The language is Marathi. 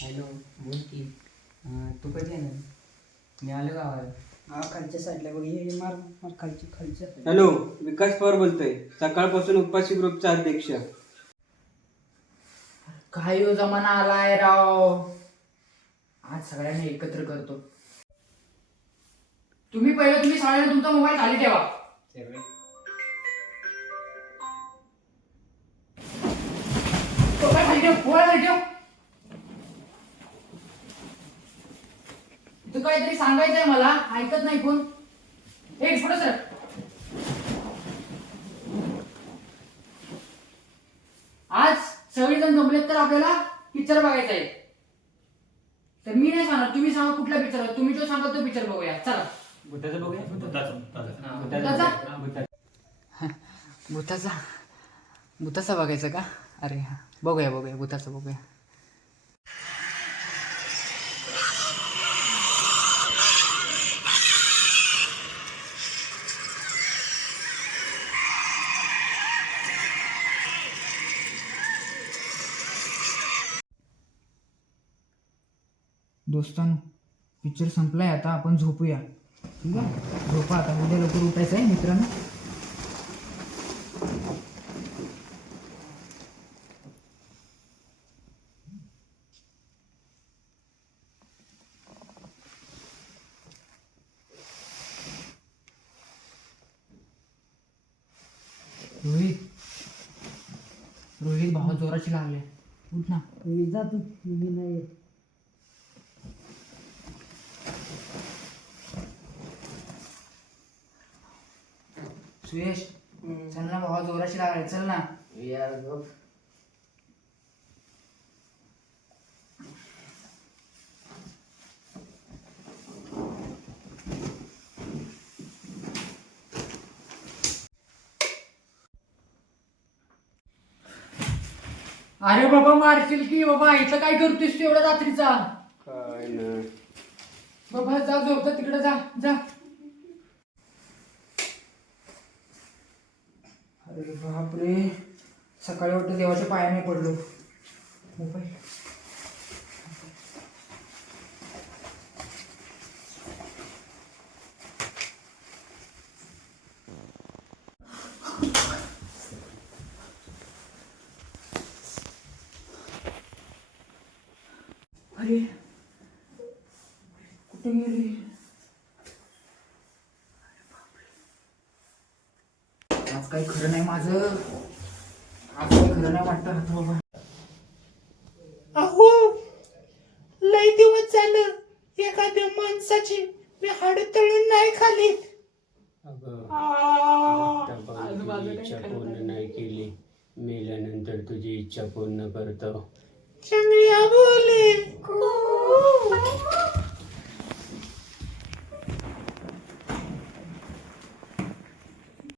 हॅलो, बोल की. तू कधी येणार? मी आलो गावाला. हा खालच्या साईडला बघ, हे मार मार खालच्या हॅलो, विकास पवार बोलतोय. सकाळपासून उपाशी ग्रुपचा अध्यक्ष. काय हो जमाना आलाय राव. आज सगळ्यांनी एकत्र करतो. तुम्ही सगळ्यांना तुमचा मोबाईल खाली ठेवा. मोबाईल खाली ठेव, मोबाईल खाली ठेव. तू काहीतरी सांगायचंय मला, ऐकत नाही कोण. एक पुढे सर. आज सगळेजण जमलेत तर आपल्याला पिक्चर बघायचा आहे. तर मी नाही सांगणार, तुम्ही सांगा कुठला पिक्चर. तुम्ही जो सांगा तो पिक्चर बघूया. चला भूताचा बघूया. भूताचा बघायचं का? अरे हा, बघूया भूताचं बघूया. दोस्तांनो, पिक्चर संपलाय, आता आपण झोपूया. ठीक आहे, झोपा आता. उद्या लवकर उठायचं आहे मित्रांनो. रोहित भावा जोराची लागले. उठ ना. जा तू, मी नाही येत. सुयश, चल ना भावा, जोराची लागले. चल ना यार. अरे बाबा, मारशील की बाबा. इथं काय करतोयस तू एवढ्या रात्रीचा? काय नाही. बाबा जा, झोपता तिकडे. जा जा. अरे बापरे, सकाळी वाटतं देवाच्या पाया नाही पडलो. मोबाईल. अरे कुठे गेली? आज काही खरं नाही माझं. आज काही खरं नाही वाटतं हात बाबा. अहो, लय दिवस झालं एखाद्या माणसाची मी हाड तळून नाही खालीत. तुझी इच्छा पूर्ण नाही केली, मेल्यानंतर तुझी इच्छा पूर्ण करतो. चांगली बोले.